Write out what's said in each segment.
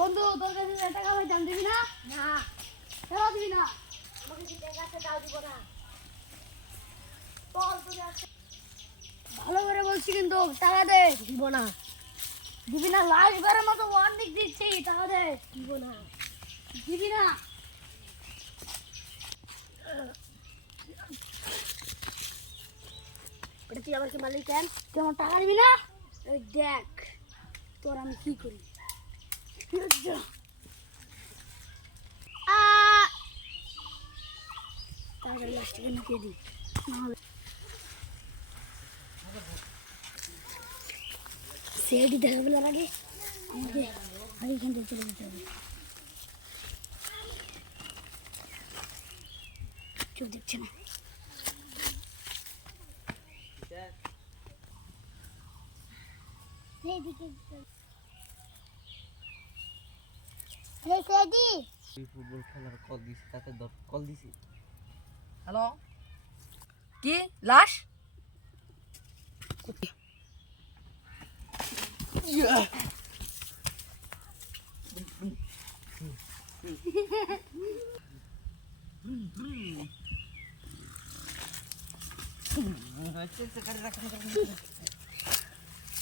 বন্ধু তোর কাছে যে টাকা পাইতাম দিবি না? না। কেন দিবি না? আমাকে কি টাকা আছে তাও দিব না। তুমি আজকে ভালো করে বলছি কিন্তু টাকা দে। দিব না। দিবি না লাস্ট বারের মতো ওয়ার্নিং দিচ্ছি টাকা দে। দিব না। দিবি না। এটা তুই আমাকে মালিক কেন? তুই আমার টাকা দিবি না? দেখ তোর আমি কি করি? তাড়াতাড়ি লাস্টকে ঢুকিয়ে দিই সেটি দেখা ফেলার আগে আমাকে আগে এখান থেকে চলে যেতে হবে কেউ দেখছে না এইদিকে এই সেটি তুই কল তাতে কল দিছি। কি? লাশ?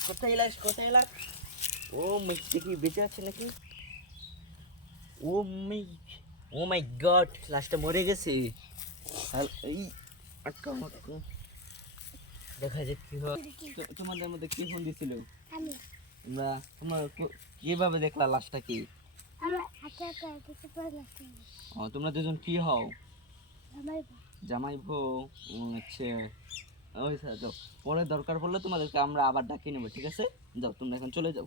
কোথায় এলাস কোথায় এলাস ও মাই দেখি বেঁচে আছে নাকি? ও মাই ও মাই গড লাস্টটা মরে গেছে। এই আটকা আটকা। দেখা যাক কি হয়। তোমাদের মধ্যে কি ফোন দিছিল? আমি। তোমরা কীভাবে দেখলা লাস্টটা কি ও তোমরা দুজন কি হও? আমার জামাই ও আচ্ছা। ওই স্যার যাও। পরে দরকার পড়লে তোমাদেরকে আমরা আবার ডাকিয়ে নেব ঠিক আছে? যাও তোমরা এখন চলে যাও।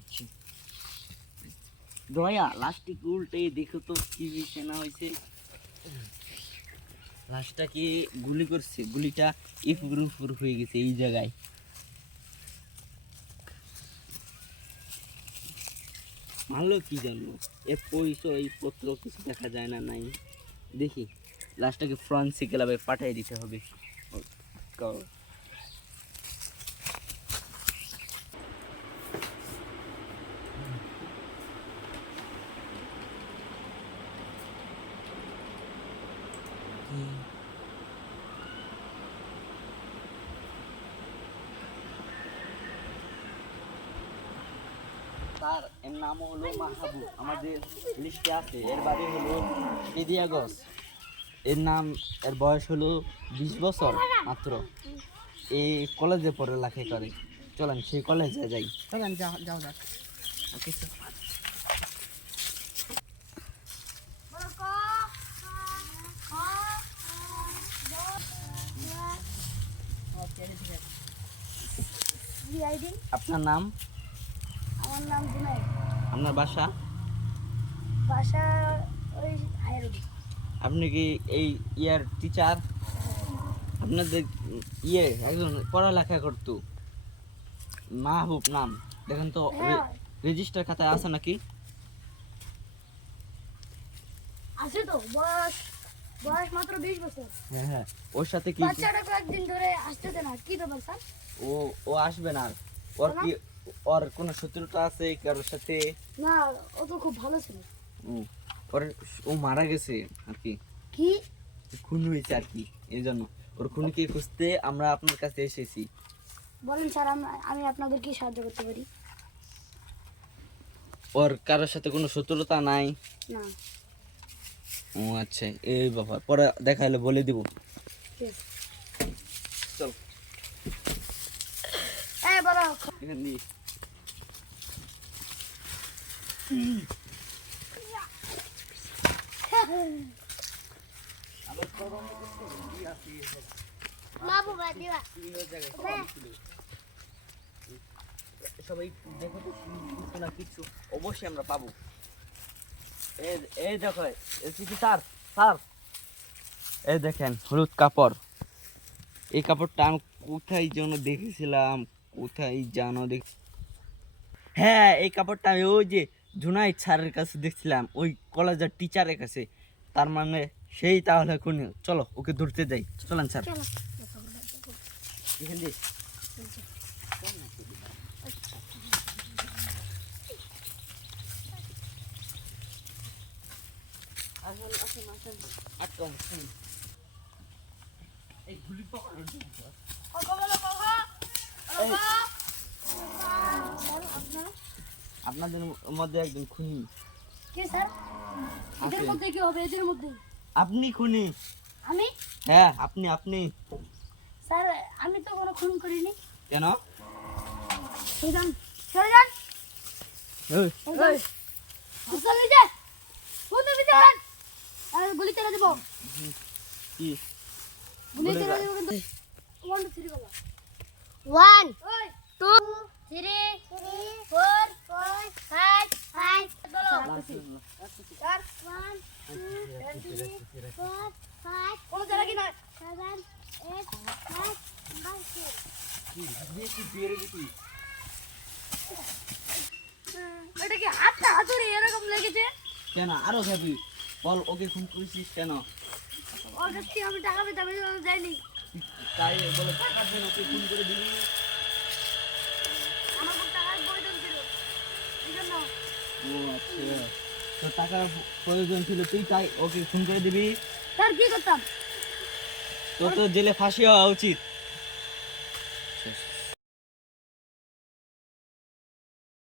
আচ্ছা। দয়া লাস্টে উল্টে দেখো তো কি হয়েছে না হয়েছে। লাস্টটা কি গুলি করছে, গুলিটা ইফুর উফুর হয়ে গেছে এই জায়গায়। মারলো কি জানো এ পরিচয় পত্র কিছু দেখা যায় না, নাই। দেখি লাস্টটাকে ফ্রান্সি ক্লাবে পাঠিয়ে দিতে হবে। তার এর নাম হলো মাহাবুব। আমাদের লিস্টে আছে এর বাড়ি হলো ইদিয়াগস এর নাম এর বয়স হলো বিশ বছর মাত্র। এই কলেজে পড়ে লেখা করে। চলেন সেই কলেজে যাই। চলেন যাও যাও যাক। ওকে স্যার আপনার নাম? আমার নাম জুনাই আপনার বাসা? বাসা ওই আপনি কি এই ইয়ার টিচার? আপনাদের ইয়ে একজন পড়ালেখা করতো। মাহবুব নাম। দেখেন তো হ্যাঁ। রেজিস্টার খাতায় আছে নাকি? আছে তো বয়স বয়স মাত্র বিশ বছর। হ্যাঁ হ্যাঁ। ওর সাথে কি বাচ্চাটা কয়েকদিন ধরে আসতেছে না কি ব্যাপার স্যার? ও ও আসবে না। ওর কি ওর কোনো শত্রুতা আছে কারোর সাথে? না ও তো খুব ভালো ছিল। ওর ও মারা গেছে আর কি। কি? খুন হয়েছে আর কি এই জন্য ওর খুনিকে খুঁজতে আমরা আপনার কাছে এসেছি। বলেন স্যার আমি আপনাদের কি সাহায্য করতে পারি। ওর কারোর সাথে কোনো শত্রুতা নাই? না। ও আচ্ছা এই ব্যাপার পরে দেখা হলে বলে দিব। চল। সবাই দেখো তো কিছু না কিছু অবশ্যই আমরা পাবো। এই দেখো কি স্যার স্যার এই দেখেন হলুদ কাপড়। এই কাপড়টা আমি কোথায় যেন দেখেছিলাম কোথায় যেন দেখ হ্যাঁ এই কাপড়টা আমি ওই যে জুনাইদ স্যারের কাছে দেখছিলাম ওই কলেজের টিচারের কাছে। তার মানে সেই তাহলে কোন চলো ওকে ধরতে যাই। চলেন স্যার। এখান দিয়ে আটকাও শুনুন এই গুলি পকড়ো আপনাদের মধ্যে একজন খুনি। কে স্যার? এদের মধ্যে কি হবে? এদের মধ্যে? আপনি খুনি। আমি? হ্যাঁ আপনি আপনি। স্যার আমি তো কোনো খুন করিনি। কেন? সরে যান সরে যান। যান। চলে যা বন্ধু বিচার আর গুলি চালা দেবো। কি? গুলি বলে চালা কিন্তু ওয়ান টু থ্রি বলো ওয়ান ওই। Two three four four five five বলো চার one two three four five কোনো জায়গা কি এটা হাতটা হাতুড়ি এরকম লেগেছে? কেন? আরও খাবি। বল ওকে খুন করেছিস কেন? ওর কাছ থেকে আমি টাকা পেতাম যাইনি। তাই বলে টাকা দেন ওকে খুন করে দিবি আমার টাকার প্রয়োজন ছিল এই জন্য। ও আচ্ছা। তো টাকার প্রয়োজন ছিল তুই তাই ওকে খুন করে দিবি। স্যার কি করতাম? তোর তো জেলে ফাঁসি হওয়া উচিত।